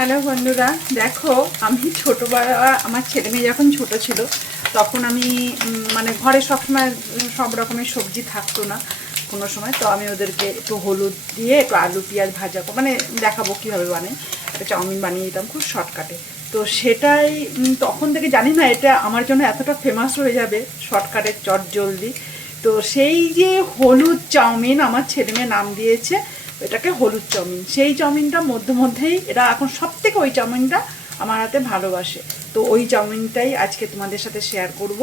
Hello বন্ধুরা, দেখো আমি ছোটোবেলা আমার ছেলে মেয়ে যখন ছোট ছিল তখন আমি মানে ঘরে সবসময় সব রকমের সবজি থাকতো না কোনো সময়, তো আমি ওদেরকে একটু হলুদ দিয়ে একটু আলু পেঁয়াজ ভাজা মানে দেখাবো কীভাবে বানাই, একটা চাউমিন বানিয়ে দিতাম খুব শর্টকাটে। তো সেটাই তখন থেকে জানি না এটা আমার জন্য এতটা ফেমাস হয়ে যাবে, শর্টকাটে চট জলদি। তো সেই যে হলুদ চাউমিন আমার ছেলে মেয়ে নাম দিয়েছে এটাকে হলুদ চাউমিন, সেই চাউমিনটা মধ্যেই এরা এখন সব থেকে ওই চাউমিনটা আমার হাতে ভালোবাসে। তো ওই চাউমিনটাই আজকে তোমাদের সাথে শেয়ার করব,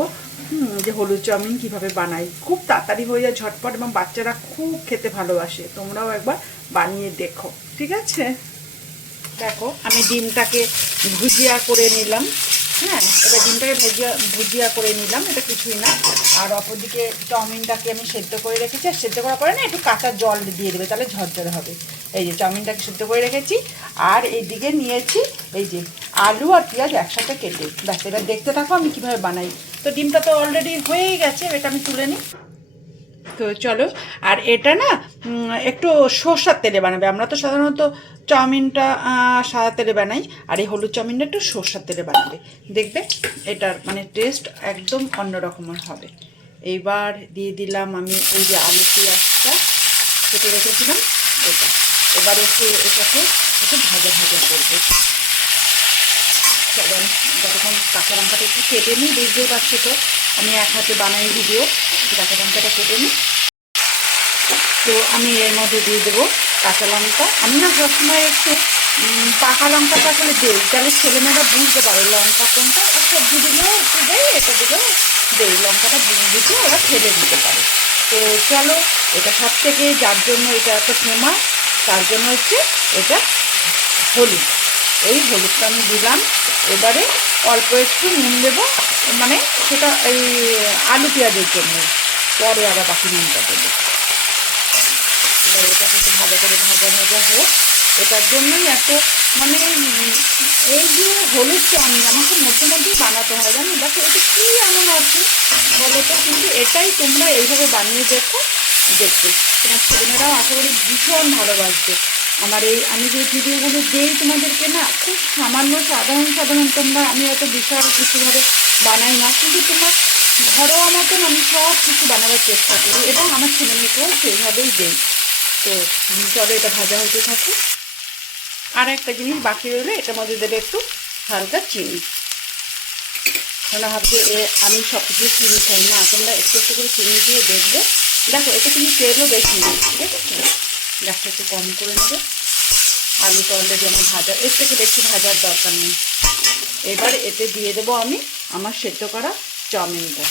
যে হলুদ চাউমিন কিভাবে বানাই। খুব তাড়াতাড়ি হয়ে যায়, ঝটপট, এবং বাচ্চারা খুব খেতে ভালোবাসে। তোমরাও একবার বানিয়ে দেখো, ঠিক আছে? দেখো আমি ডিমটাকে ভুজিয়া করে নিলাম। হ্যাঁ, এবার ডিমটাকে ভুজিয়া করে নিলাম, এটা কিছুই না। আর অপরদিকে চাউমিনটাকে আমি সেদ্ধ করে রেখেছি, আর সেদ্ধ করার পরে না একটু কাঁচা জল দিয়ে দেবে, তাহলে ঝরঝরে হবে। এই যে চাউমিনটাকে সেদ্ধ করে রেখেছি, আর এইদিকে নিয়েছি এই যে আলু আর পেঁয়াজ একসাথে কেটে। ব্যাস, এবার দেখতে থাকো আমি কীভাবে বানাই। তো ডিমটা তো অলরেডি হয়েই গেছে, এটা আমি তুলে নিই। তো চলো, আর এটা না একটু সর্ষার তেলে বানাবে। আমরা তো সাধারণত চাউমিনটা সাদা তেলে বানাই, আর এই হলুদ চাউমিনটা একটু সর্ষার তেলে বানাবে, দেখবে এটার মানে টেস্ট একদম অন্য রকমের হবে। এইবার দিয়ে দিলাম আমি এই যে আলু পেঁয়াজটা কেটে রেখেছিলাম এটা। এবার এটাকে একটু ভাজা ভাজা করবে। চলো আমি যতক্ষণ কাঁচা লঙ্কাটা একটু কেটে নিই, বুঝতেই পারছো তো আমি এক হাতে বানাই ভিডিও। কাঁচা লঙ্কাটা কেটে নিই। তো আমি এর মধ্যে দিয়ে দেবো কাঁচা লঙ্কা। আমি না সবসময় একটু পাকা লঙ্কাটা আসলে দিই, তাহলে ছেলেমেয়েরা বুঝতে পারে লঙ্কা কোনটা। সবজি দিলেও একটু দেয়, এটা দিলেও দেই, লঙ্কাটা বুঝে ওরা ফেলে দিতে পারে। তো চলো, এটা সব থেকে যার জন্য এটা এত ফেমাস, তার জন্য হচ্ছে এটা হলুদ। এই হলুদটা আমি দিলাম। এবারে অল্প একটু নুন দেবো, মানে সেটা এই আলু পেঁয়াজের জন্য, পরে আবার বাকি নুনটা দেবো। এবার এটাকে একটু ভালো করে ভাজা ভাজা হোক, এটার জন্যই এত মানে এই যে হলুদ চাউমিন আমাকে মধ্যেই বানাতে হয়, জানো। দেখো এটা কী এমন আছে বলো তো, কিন্তু এটাই তোমরা এইভাবে বানিয়ে দেখো, দেখবে তোমার ছেলেমেয়েরাও আশা করি ভীষণ ভালোবাসবে। আমার এই আমি যে ভিডিওগুলো দিই তোমাদেরকে না, খুব সামান্য সাধারণ তোমরা, আমি এত বিশাল কিছুভাবে বানাই না, কিন্তু তোমার ঘরোয়া মতন আমি সব কিছু বানাবার চেষ্টা করি, এবং আমার ছেলেমেয়েকেও সেইভাবেই দিই। তো চলো এটা ভাজা হতে থাকে। আর একটা জিনিস বাকি রইলে এটার মধ্যে দেবে একটু হালকা চিনি। তোমরা ভাবছো আমি সব কিছু চিনি খাই না, তোমরা একটু একটু করে চিনি দিয়ে দেখবে। দেখো এটা কিন্তু তেলও বেশি নেই, ঠিক আছে? গ্যাসটা একটু কম করে নেবে। আলুটা অলরেডি আমার ভাজা, এর থেকে বেশি ভাজার দরকার নেই। এবার এতে দিয়ে দেবো আমি আমার সেদ্ধ করা চাউমিনটা।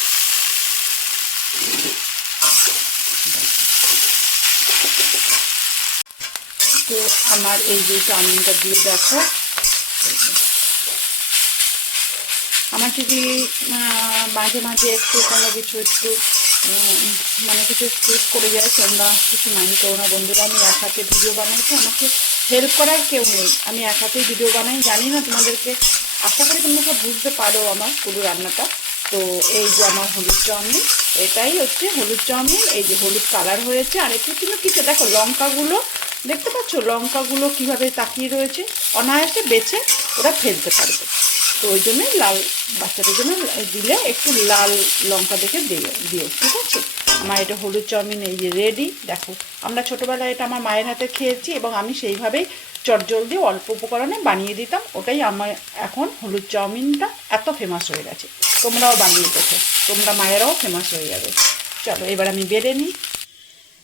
তো আমার এই যে চাউমিনটা দিয়ে দেখো, আমার যদি মাঝে মাঝে একটু কোনো কিছু একটু মানে কিছু স্কিপ করে যায়, তোমরা কিছু মাইন্ড করো না বন্ধুরা। আমি এক হাতে ভিডিও বানাইছি, আমাকে হেল্প করার কেউ নেই, আমি এক হাতে ভিডিও বানাই। জানি না তোমাদেরকে, আশা করি তোমরা সব বুঝতে পারো আমার পুরো রান্নাটা। তো এই যে আমার হলুদ চাউমিন, এটাই হচ্ছে হলুদ চাউমিন। এই যে হলুদ কালার হয়েছে, আর একটু কিন্তু কিছু দেখো লঙ্কাগুলো দেখতে পাচ্ছ, লঙ্কাগুলো কীভাবে তাকিয়ে রয়েছে, অনায়াসে বেছে ওরা ফেলতে পারবে। তো ওই জন্যই লাল, বাচ্চাদের জন্য দিলে একটু লাল লঙ্কা দেখে দিও, ঠিক আছে? আমার এটা হলুদ চাউমিন এই যে রেডি। দেখো আমরা ছোটোবেলায় এটা আমার মায়ের হাতে খেয়েছি, এবং আমি সেইভাবেই চটজলদি অল্প উপকরণে বানিয়ে দিতাম। ওটাই আমার এখন হলুদ চাউমিনটা এত ফেমাস হয়ে গেছে। তোমরাও বানিয়ে দেখো, তোমরা মায়েরাও ফেমাস হয়ে যাবে। চলো এবার আমি বেড়ে নিই।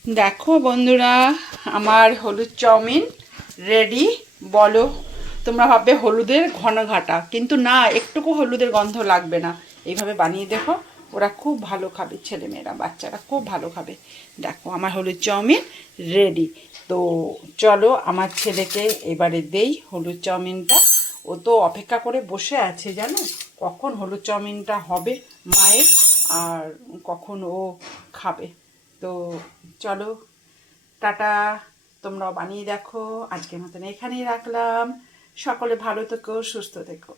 দেখো বন্ধুরা, আমার হলুদ চাউমিন রেডি। বলো, তোমরা ভাববে হলুদের ঘন ঘাটা, কিন্তু না, একটুকু হলুদের গন্ধ লাগবে না। এইভাবে বানিয়ে দেখো, ওরা খুব ভালো খাবে, ছেলেমেয়েরা বাচ্চারা খুব ভালো খাবে। দেখো আমার হলুদ চাউমিন রেডি। তো চলো আমার ছেলেকে এবারে দেই হলুদ চাউমিনটা। ও তো অপেক্ষা করে বসে আছে, জানো, কখন হলুদ চাউমিনটা হবে মায়ের, আর কখন ও খাবে। তো চলো, টাটা। তোমরাও বানিয়ে দেখো। আজকের মতন এখানেই রাখলাম। সকলে ভালো থেকো, সুস্থ থেকো।